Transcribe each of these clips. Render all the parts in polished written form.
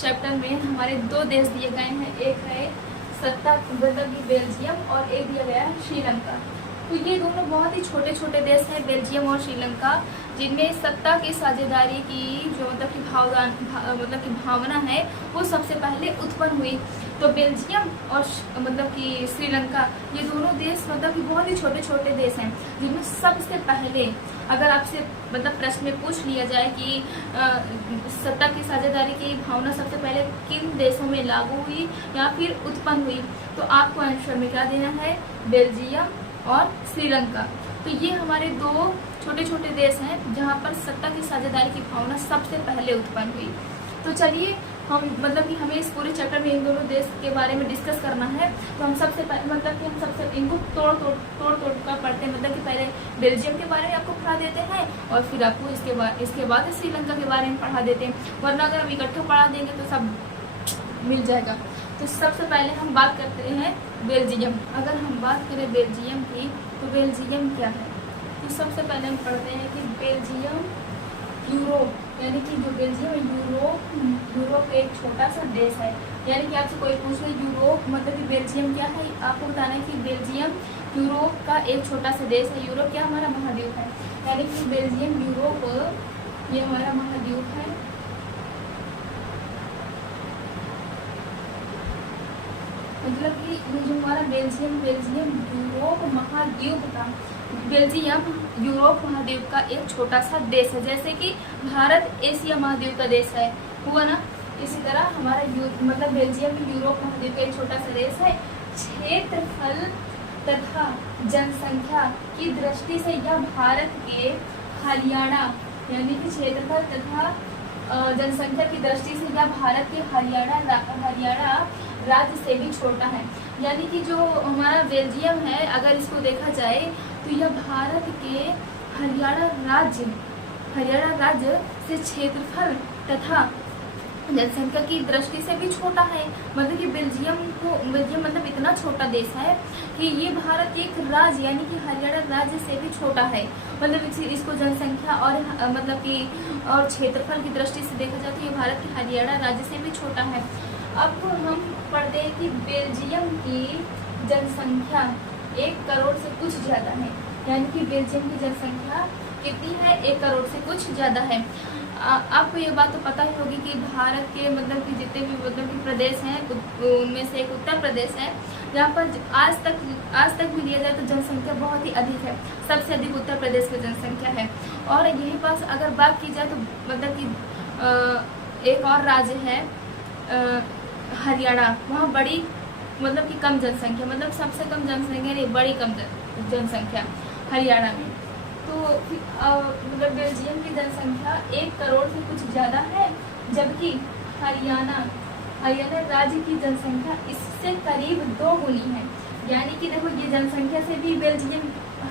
इस चैप्टर में हमारे दो देश दिए गए हैं, एक है सत्ता मतलब कि बेल्जियम और एक दिया गया है श्रीलंका। तो ये दोनों बहुत ही छोटे छोटे देश हैं, बेल्जियम और श्रीलंका, जिनमें सत्ता की साझेदारी की जो मतलब कि भावना है वो सबसे पहले उत्पन्न हुई। तो बेल्जियम और मतलब कि श्रीलंका, ये दोनों देश मतलब कि बहुत ही छोटे छोटे देश हैं, जिनमें सबसे पहले अगर आपसे मतलब प्रश्न में पूछ लिया जाए कि सत्ता की साझेदारी की भावना सबसे पहले किन देशों में लागू हुई या फिर उत्पन्न हुई, तो आपको आंसर में क्या देना है, बेल्जियम और श्रीलंका। तो ये हमारे दो छोटे छोटे देश हैं जहाँ पर सत्ता की साझेदारी की भावना सबसे पहले उत्पन्न हुई। तो चलिए हम मतलब कि हमें इस पूरे चैप्टर में इन दोनों देश के बारे में डिस्कस करना है। तो हम सबसे पहले मतलब कि हम सबसे इनको तोड़ कर पढ़ते हैं। मतलब कि पहले बेल्जियम के बारे में आपको पढ़ा देते हैं और फिर आपको इसके बाद श्रीलंका के बारे में पढ़ा देते हैं, वरना अगर हम इकट्ठे पढ़ा देंगे तो सब मिल जाएगा। तो सबसे पहले हम बात करते हैं बेल्जियम। अगर हम बात करें बेल्जियम की, तो बेल्जियम क्या है, तो सबसे पहले हम पढ़ते हैं कि बेल्जियम यूरोप, यानी कि जो बेल्जियम यूरोप एक छोटा सा देश है। यानी कि आपसे कोई पूछ ले यूरोप मतलब कि बेल्जियम क्या है, आपको बताना है कि बेल्जियम यूरोप का एक छोटा सा देश है। यूरोप क्या हमारा महाद्वीप है, यानी कि बेल्जियम यूरोप ये हमारा महाद्वीप है। मतलब कि ये जो हमारा बेल्जियम यूरोप महाद्वीप का, बेल्जियम यूरोप महाद्वीप का एक छोटा सा देश है। जैसे कि भारत एशिया महाद्वीप का देश है, हुआ ना, इसी तरह हमारा मतलब बेल्जियम यूरोप महाद्वीप का एक छोटा सा देश है। क्षेत्रफल तथा जनसंख्या की दृष्टि से यह भारत के हरियाणा, यानी कि क्षेत्रफल तथा जनसंख्या की दृष्टि से यह भारत के हरियाणा राज्य से भी छोटा है। यानी कि जो हमारा बेल्जियम है, अगर इसको देखा जाए तो यह भारत के हरियाणा राज्य से क्षेत्रफल तथा जनसंख्या की दृष्टि से भी छोटा है। मतलब कि बेल्जियम मतलब इतना छोटा देश है कि ये भारत एक राज्य यानी कि हरियाणा राज्य से भी छोटा है। मतलब इसको जनसंख्या और मतलब कि और क्षेत्रफल की दृष्टि से देखा जाए तो ये भारत के हरियाणा राज्य से भी छोटा है। अब हम पढ़ते हैं कि बेल्जियम की जनसंख्या 1 करोड़ से कुछ ज़्यादा है। यानी कि बेल्जियम की जनसंख्या कितनी है, 1 करोड़ से कुछ ज़्यादा है। आपको ये बात तो पता ही होगी कि भारत के मतलब कि जितने भी मतलब कि प्रदेश हैं उनमें से एक उत्तर प्रदेश है, जहाँ पर आज तक भी लिया जाए तो जनसंख्या बहुत ही अधिक है। सबसे अधिक उत्तर प्रदेश की जनसंख्या है। और यहीं पास अगर बात की जाए तो मतलब कि एक और राज्य है हरियाणा, वहाँ बड़ी मतलब कि कम जनसंख्या, मतलब सबसे कम जनसंख्या नहीं, बड़ी कम जनसंख्या हरियाणा में। तो मतलब बेल्जियम की जनसंख्या 1 करोड़ से कुछ ज़्यादा है, जबकि हरियाणा राज्य की जनसंख्या इससे करीब 2 गुनी है। यानी कि देखो ये जनसंख्या से भी बेल्जियम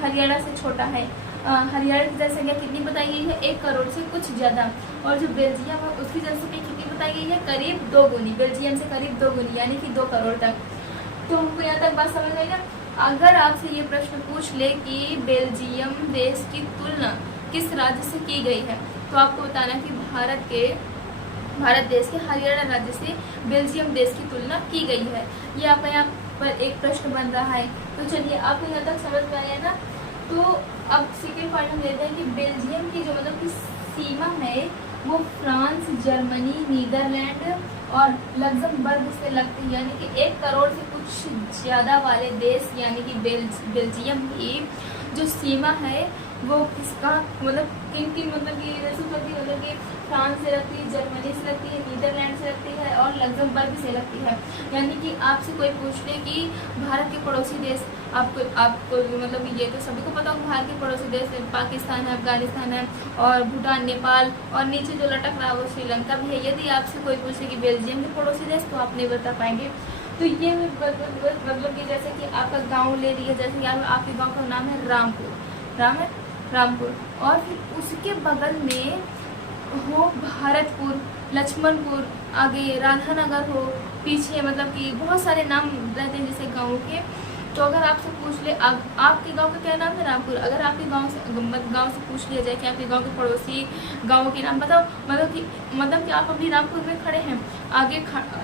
हरियाणा से छोटा है। हरियाणा की जनसंख्या कितनी बताई गई है, 1 करोड़ से कुछ ज़्यादा, और जो बेल्जियम है उसकी जनसंख्या कितनी बताई गई है, करीब 2 गुनी, बेल्जियम से करीब 2 गुनी, यानी कि 2 करोड़ तक। तो हमको यहाँ तक बात समझ आई ना। अगर आपसे ये प्रश्न पूछ ले कि बेल्जियम देश की तुलना किस राज्य से की गई है, तो आपको बताना कि भारत देश के हरियाणा राज्य से बेल्जियम देश की तुलना की गई है। ये आपका यहाँ पर एक प्रश्न बन रहा है। तो चलिए आपको यहाँ तक समझ में आया ना। तो अब सेकेंड पॉइंट हम लेते हैं कि बेल्जियम की जो मतलब कि सीमा है वो फ्रांस, जर्मनी, नीदरलैंड और लग्जमबर्ग से लगती है। यानी कि 1 करोड़ से कुछ ज़्यादा वाले देश यानी कि बेल्जियम की जो सीमा है वो किसका मतलब किन मतलब कि मतलब कि फ्रांस से लगती है, जर्मनी से लगती है, नीदरलैंड से लगती है और लग्जमबर्ग से लगती है। यानी कि आपसे कोई पूछ ले कि भारत के पड़ोसी देश, आपको मतलब ये तो सभी को पता होगा, भारत के पड़ोसी देश पाकिस्तान है, अफगानिस्तान है और भूटान, नेपाल और नीचे जो लटक रहा है वो श्रीलंका भी है। यदि आपसे कोई पूछे कि बेल्जियम के पड़ोसी देश, तो आप नहीं बता पाएंगे। तो ये मतलब कि जैसे कि आपका गाँव ले लिया, जैसे कि आपके गाँव का नाम है रामपुर और फिर उसके बगल में हो भरतपुर, लक्ष्मणपुर, आगे राधानगर हो, पीछे मतलब कि बहुत सारे नाम रहते हैं जैसे गाँव के। तो अगर आपसे पूछ ले आपके गांव का क्या नाम है, रामपुर, अगर आपके गांव से पूछ लिया जाए कि आपके गांव के पड़ोसी गाँव के नाम बताओ, मतलब कि आप अभी रामपुर में खड़े हैं, आगे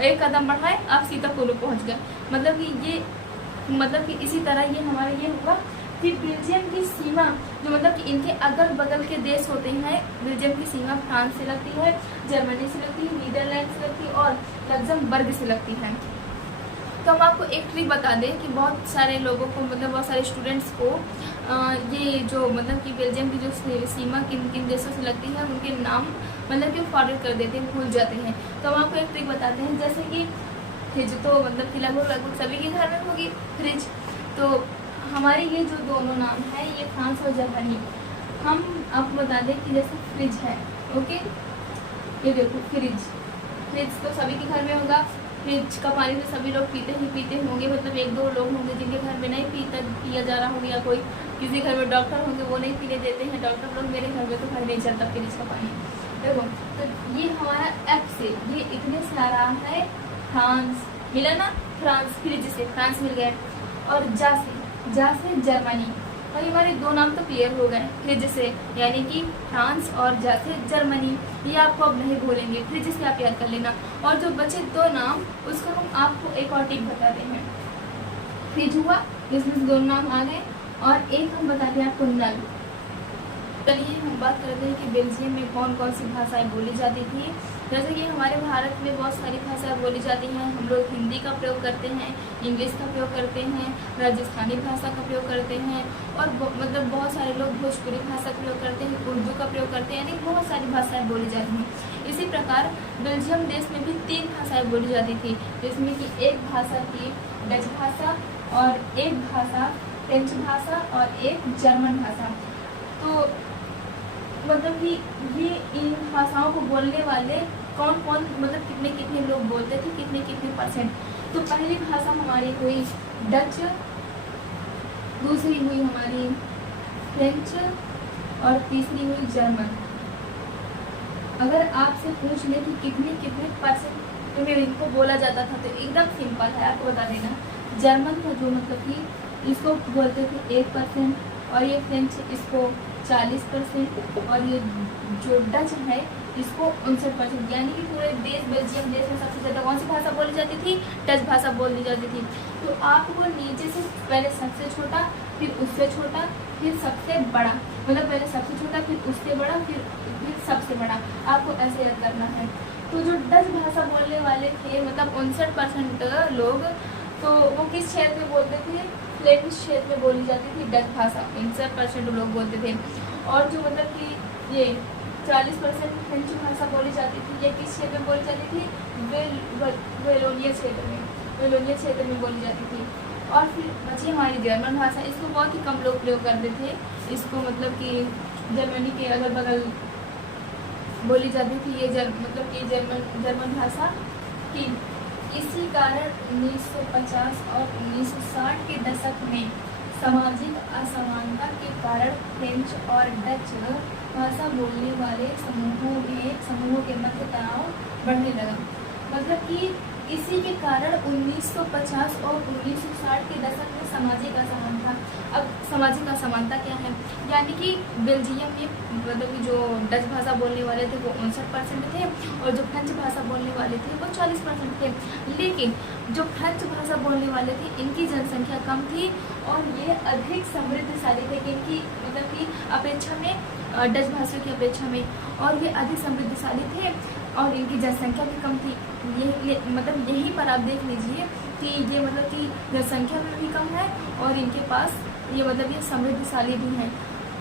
एक कदम बढ़ाए आप सीतापुर में पहुँच गए। मतलब कि इसी तरह ये हमारा ये हुआ। फिर बेल्जियम की सीमा जो मतलब कि इनके अगल बगल के देश होते हैं, बेल्जियम की सीमा फ्रांस से लगती है, जर्मनी से लगती है, नीदरलैंड से लगती है और लग्जमबर्ग से लगती है। तो हम आपको एक ट्रिक बता दें कि बहुत सारे लोगों को मतलब बहुत सारे स्टूडेंट्स को ये जो मतलब कि बेल्जियम की जो सीमा किन किन देशों से लगती है उनके नाम मतलब कि फॉरवर्ड कर देते हैं, भूल जाते हैं। तो हम आपको एक ट्रिक बताते हैं, जैसे कि फ्रिज तो मतलब कि लगभग सभी के घर में होगी फ्रिज। तो हमारे ये जो दोनों नाम है ये फ्रांस और जर्मनी, हम आपको बता दें कि जैसे फ्रिज है, ओके, ये देखो फ्रिज तो सभी के घर में होगा। फ्रिज का पानी तो सभी लोग पीते होंगे, मतलब एक दो लोग होंगे जिनके घर में नहीं पिया जा रहा होगा, या कोई किसी घर में डॉक्टर होंगे वो नहीं पीने देते हैं डॉक्टर लोग। मेरे घर में तो घर नहीं चलता फ्रिज का पानी। देखो तो ये हमारा एफ से ये इतने से आ रहा है फ्रांस, मिला ना, फ्रांस, फ्रिज से फ्रांस मिल गया। और जा से जर्मनी, और ये हमारे दो नाम तो क्लियर हो गए फ्रिज से, यानी कि फ्रांस और जा से जर्मनी। ये आपको अब नहीं भूलेंगे, फ्रिज से आप याद कर लेना। और जो बचे दो नाम उसका हम आपको एक और टिप बताते हैं। फ्रिज हुआ जिसमें दो नाम आ गए, और एक हम बताते हैं आपको नल। चलिए हम बात करते हैं कि बेल्जियम में कौन कौन सी भाषाएं बोली जाती थी। जैसे कि हमारे भारत में बहुत सारी भाषाएं बोली जाती हैं। हम लोग हिंदी का प्रयोग करते हैं, इंग्लिश का प्रयोग करते हैं, राजस्थानी भाषा का प्रयोग करते हैं, और मतलब बहुत सारे लोग भोजपुरी भाषा का प्रयोग करते हैं, उर्दू का प्रयोग करते हैं, यानी बहुत सारी भाषाएं बोली जाती हैं। इसी प्रकार बेल्जियम देश में भी 3 भाषाएं बोली जाती थी, जिसमें कि एक भाषा थी डच भाषा, और एक भाषा फ्रेंच भाषा, और एक जर्मन भाषा। तो मतलब कि ये इन भाषाओं को बोलने वाले कौन कौन मतलब कितने कितने लोग बोलते थे, कितने कितने परसेंट। तो पहली भाषा हमारी हुई डच, दूसरी हुई हमारी फ्रेंच, और तीसरी हुई जर्मन। अगर आपसे पूछ ले कि कितने कितने परसेंट में इनको बोला जाता था, तो एकदम सिंपल है, आपको बता देना। जर्मन का जो मतलब कि इसको बोलते थे 1%, और ये फ्रेंच इसको 40%, और ये जो डच है इसको 59%, यानी कि पूरे देश बेल्जियम देश में सबसे ज़्यादा कौन सी भाषा बोली जाती थी, डच भाषा बोली जाती थी। तो आपको नीचे से पहले सबसे छोटा, फिर उससे छोटा, फिर सबसे बड़ा, मतलब पहले सबसे छोटा, फिर उससे बड़ा, फिर सबसे बड़ा, आपको ऐसे याद करना है। तो जो डच भाषा बोलने वाले थे मतलब 59% लोग, तो वो किस क्षेत्र में बोलते थे, फ्लेमिश क्षेत्र में बोली जाती थी डच भाषा, 59% लोग बोलते थे। और जो मतलब कि ये 40% फ्रेंच भाषा बोली जाती थी, ये किस क्षेत्र में बोली जाती थी, वेलोनिया क्षेत्र में बोली जाती थी। और फिर बची हमारी जर्मन भाषा, इसको बहुत ही कम लोग प्रयोग करते थे, इसको मतलब कि जर्मनी के अगल बगल बोली जाती थी ये मतलब कि जर्मन भाषा की। इसी कारण 1950 और 1960 के दशक में सामाजिक असमानता के कारण फ्रेंच और डच भाषा बोलने वाले समूहों के मध्य तनाव बढ़ने लगा। मतलब कि इसी के कारण 1950 और 1960 के दशक में सामाजिक असमानता। अब सामाजिक असमानता क्या है, यानी कि बेल्जियम में मतलब कि जो डच भाषा बोलने वाले थे वो 59% थे, और जो फ्रेंच भाषा बोलने वाले थे वो 40% थे। लेकिन जो फ्रेंच भाषा बोलने वाले थे इनकी जनसंख्या कम थी, और ये अधिक समृद्धशाली थे इनकी मतलब कि अपेक्षा में, डच भाषा की अपेक्षा में, और ये अधिक समृद्धशाली थे और इनकी जनसंख्या भी कम थी। ये मतलब यहीं पर आप देख लीजिए कि ये मतलब कि जनसंख्या में भी कम है, और इनके पास ये मतलब ये समृद्धशाली भी हैं।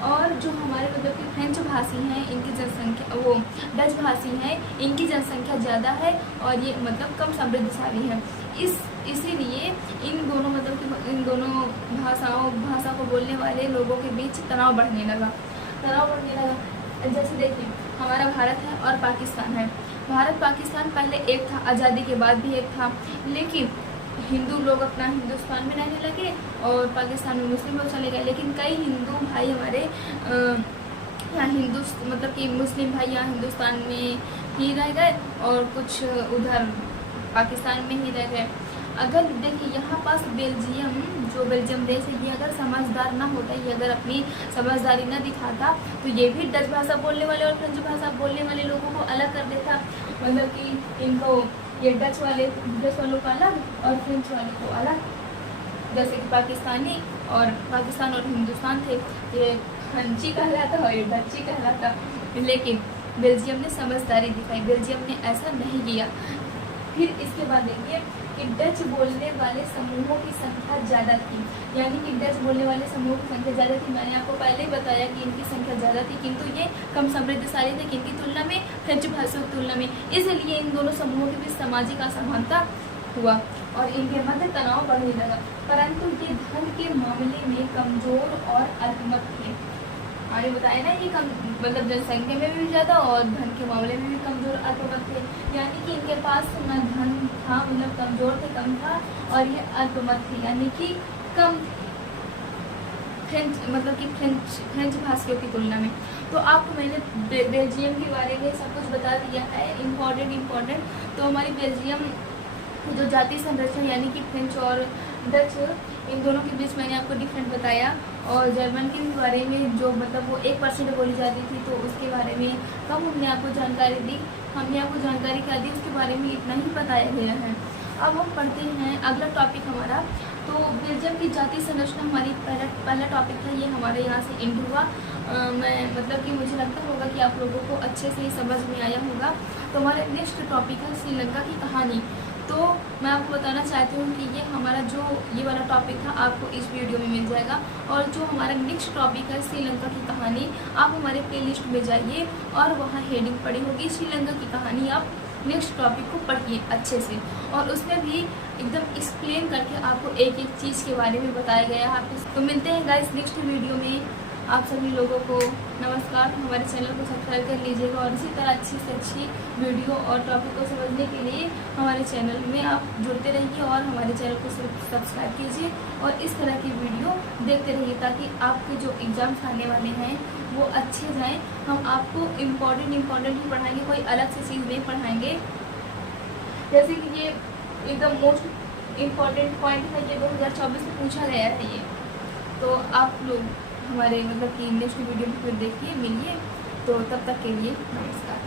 और जो हमारे मतलब कि फ्रेंच भाषी हैं इनकी जनसंख्या, वो डच भाषी हैं इनकी जनसंख्या ज़्यादा है, और ये मतलब कम समृद्धशाली है। इसीलिए इन दोनों भाषा को बोलने वाले लोगों के बीच तनाव बढ़ने लगा। जैसे देखिए हमारा भारत है और पाकिस्तान है। भारत पाकिस्तान पहले एक था, आज़ादी के बाद भी एक था, लेकिन हिंदू लोग अपना हिंदुस्तान में रहने लगे और पाकिस्तान में मुस्लिम लोग चले गए। लेकिन कई हिंदू भाई हमारे यहाँ मतलब कि मुस्लिम भाई यहाँ हिंदुस्तान में ही रह गए, और कुछ उधर पाकिस्तान में ही रह गए। अगर देखिए यहाँ पास बेल्जियम, जो बेल्जियम देश है, ये अगर समझदार ना होता, ये अगर अपनी समझदारी ना दिखाता तो ये भी डच भाषा बोलने वाले और फ्रेंच भाषा बोलने वाले लोगों को अलग कर देता। मतलब कि इनको ये डच वालों को अलग और फ्रेंच वालों को अलग, जैसे कि पाकिस्तानी और पाकिस्तान और हिंदुस्तान थे, ये फ्रेंची कहलाता और ये डची कहलाता। लेकिन बेल्जियम ने समझदारी दिखाई, बेल्जियम ने ऐसा नहीं किया। फिर इसके बाद देखिए कि डच बोलने वाले समूहों की संख्या ज़्यादा थी, यानी कि डच बोलने वाले समूहों की संख्या ज़्यादा थी। मैंने आपको पहले ही बताया कि इनकी संख्या ज़्यादा थी, किंतु ये कम समृद्धशाली थे किनकी तुलना में, फ्रेंच भाषा की तुलना में। इसलिए इन दोनों समूहों के बीच सामाजिक असमानता हुआ और इनके मध्य तनाव बढ़ने लगा। परंतु ये धन के मामले में कमजोर और अल्पमत थे। मैंने बताया ना, ये कम मतलब जनसंख्या में भी ज़्यादा और धन के मामले में भी कमजोर अल्पमत थे, यानी कि इनके पास न धन था, मतलब कमजोर थे, कम था, और ये अल्पमत थे, यानी कि कम फ्रेंच, मतलब कि फ्रेंच भाषियों की तुलना में। तो आपको मैंने बेल्जियम के बारे में सब कुछ बता दिया है, इम्पोर्टेंट। तो हमारी बेल्जियम जो जातीय संरचना, यानी कि फ्रेंच और डच, इन दोनों के बीच मैंने आपको डिफरेंट बताया। और जर्मन के बारे में जो मतलब वो 1% बोली जाती थी, तो उसके बारे में कम हमने आपको जानकारी दी, हमने आपको जानकारी क्या दी उसके बारे में इतना ही बताया गया है। अब हम पढ़ते हैं अगला टॉपिक हमारा। तो बेल्जियम की जातीय संरचना हमारी पहला टॉपिक था, ये हमारे यहाँ से एंड हुआ। मैं मतलब कि मुझे लगता होगा कि आप लोगों को अच्छे से समझ में आया होगा। तो हमारा नेक्स्ट टॉपिक है श्रीलंका की कहानी। तो मैं आपको बताना चाहती हूँ कि ये हमारा जो ये वाला टॉपिक था आपको इस वीडियो में मिल जाएगा, और जो हमारा नेक्स्ट टॉपिक है श्रीलंका की कहानी, आप हमारे प्लेलिस्ट में जाइए और वहाँ हेडिंग पड़ी होगी श्रीलंका की कहानी, आप नेक्स्ट टॉपिक को पढ़िए अच्छे से, और उसमें भी एकदम एक्सप्लेन करके आपको एक एक चीज़ के बारे में बताया गया है। तो मिलते हैं गाइस नेक्स्ट वीडियो में। आप सभी लोगों को नमस्कार। हमारे चैनल को सब्सक्राइब कर लीजिएगा और इसी तरह अच्छी से अच्छी वीडियो और टॉपिक को समझने के लिए हमारे चैनल में आप जुड़ते रहिए और हमारे चैनल को सब्सक्राइब कीजिए और इस तरह की वीडियो देखते रहिए, ताकि आपके जो एग्ज़ाम्स आने वाले हैं वो अच्छे जाएँ। हम आपको इम्पॉर्टेंट ही पढ़ाएंगे, कोई अलग से चीज़ नहीं पढ़ाएंगे। जैसे कि ये एकदम मोस्ट इम्पॉर्टेंट पॉइंट है, ये 2024 में पूछा गया है ये। तो आप लोग हमारे मतलब कि नेक्स्ट वीडियो में फिर देखिए, मिलिए। तो तब तक के लिए नमस्कार।